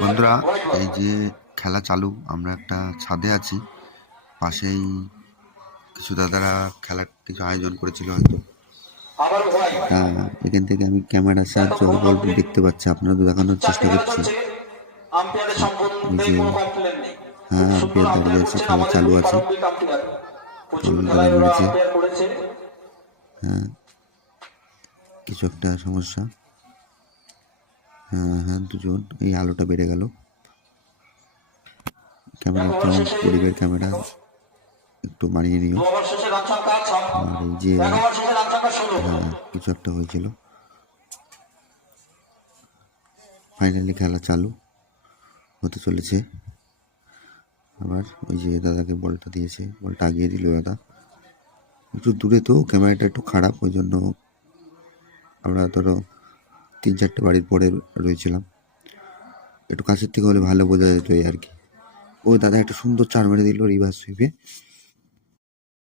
বন্ধুরা, এই যে খেলা চালু, আমরা একটা ছাদে আছি। পাশেই কিছু দাদারা খেলার কিছু আয়োজন করেছিল হয়তো। তা এখান থেকে আমি ক্যামেরার সাহায্যে অল্প অল্প দেখতে পাচ্ছি, আপনাদের দেখানোর চেষ্টা করছি। এই যে আম্পায়ার দাঁড়িয়ে আছে, খেলা চালু আছে, টলন দাদা মেরেছে। হ্যাঁ, কিছু একটা সমস্যা। হ্যাঁ, দুজন। এই আলোটা বেড়ে গেল। ক্যামেরাটা পরিবের ক্যামেরা একটু বাড়িয়ে নিও। আর এই যে কিছু একটা হয়েছিল। ফাইনালি খেলা চালু হতে চলেছে। আবার ওই যে দাদাকে বলটা দিয়েছে, বলটা আগিয়ে দিল দাদা। একটু দূরে তো ক্যামেরাটা একটু খারাপ, ওই জন্য আমরা ধরো 3-4টে বাড়ির পরে রয়েছিলাম। একটু কাছের থেকে হলে ভালো বোঝা যেত এই আর কি। ও দাদা একটা সুন্দর চার মেরে দিল রিভার্স সুইপে।